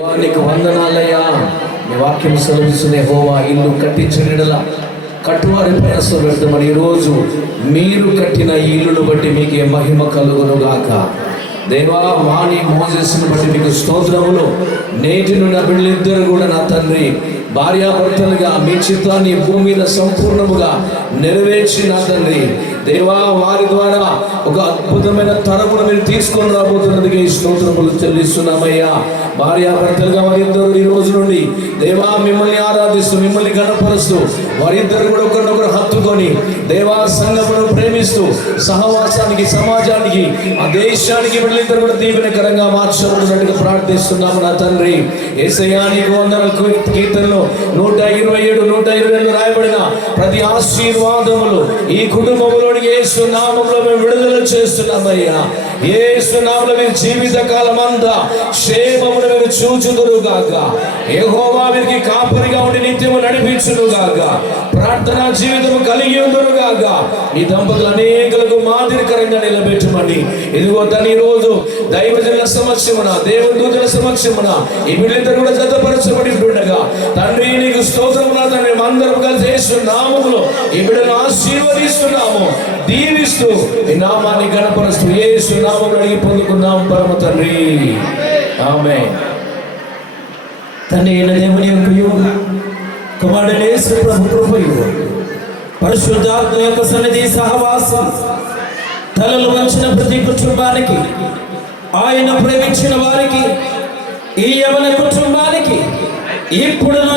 నీకు వందనాలయ్యా. నీ వాక్యం సెలవిస్తున్న యెహోవా ఇల్లు కట్టించిన యెడల కట్టువారి ప్రయాసం పెడతామని ఈరోజు మీరు కట్టిన ఈ ఇల్లును బట్టి మీకు మహిమ కలుగును గాక. దేవా, వాణి మోజెస్ను బట్టి మీకు స్తోత్రములు. నేటి నుండి నా బిడ్డలిద్దరు కూడా నా తండ్రి భార్యాభర్తలుగా మీ చిత్తాన్ని భూమి మీద సంపూర్ణముగా నెరవేర్చి నా తండ్రి దేవా, వారి ద్వారా ఒక అద్భుతమైన తరమును మీరు తీసుకొని రాబోతున్నదిగా ఈ స్తోత్రములు చెల్లిస్తున్నామయ్యా. భార్యాభర్తలుగా వారిద్దరు ఈ రోజు నుండి దేవా మిమ్మల్ని ఆరాధిస్తూ మిమ్మల్ని గణపరుస్తూ వారిద్దరు కూడా ఒకరినొకరు హత్తుకొని దేవా సంఘమును ప్రేమిస్తూ సహవాసానికి సమాజానికి ఆ దేశానికి వీళ్ళిద్దరు కూడా దీవెనకరంగా మార్చబడినట్టుగా ప్రార్థిస్తున్నాము నా తండ్రి. యేసయ్యా నీకు వందనాలు. కీర్తనలో 127, 128 రాయబడిన ప్రతి ఆశీర్వాదములు ఈ కుటుంబంలోని యేసు నామములో మేము విడుదల చేస్తున్నామయ్యా. యేసు నామములో మీ జీవిత కాలం అంతా క్షేమమును మీరు చూచుదురుగాక. యెహోవా వీరికి కాపరిగా ఉండి నిత్యము నడిపించునుగాక. ప్రార్థనా జీవితము కలిగి ఉందురుగాక. ఈ దంపతులు అనేకులకు మాదిరికరంగా నిలబెట్టమని ఇదిగో తన ఈ రోజు దైవజనుల సమక్షమున దేవుని దూతల సమక్షమున ఈ బిడ్డలిద్దరు కూడా జతపరచబడి ఉండగా తండ్రి నీకు స్తోత్రములు. తండ్రి అందరం కలిసి యేసు నామములో ఈ బిడ్డను ఆశీర్వదిస్తున్నాము, దీవిస్తూ ఈ నామాన్ని గణపరుస్తూ యేసు నామములో అడిగి పొందుకున్నాం పరమ తండ్రి, ఆమేన్. తండ్రి అయిన దేవుని యొక్క కుమారుడైన యేసు ప్రభు కృపయు పరిశుద్ధాత్మ యొక్క సన్నిధి సహవాసం తలలు వంచిన ప్రతి కుటుంబానికి, ఆయన ప్రేమించిన వారికి, ఈ యవన కుటుంబానికి ఇప్పుడును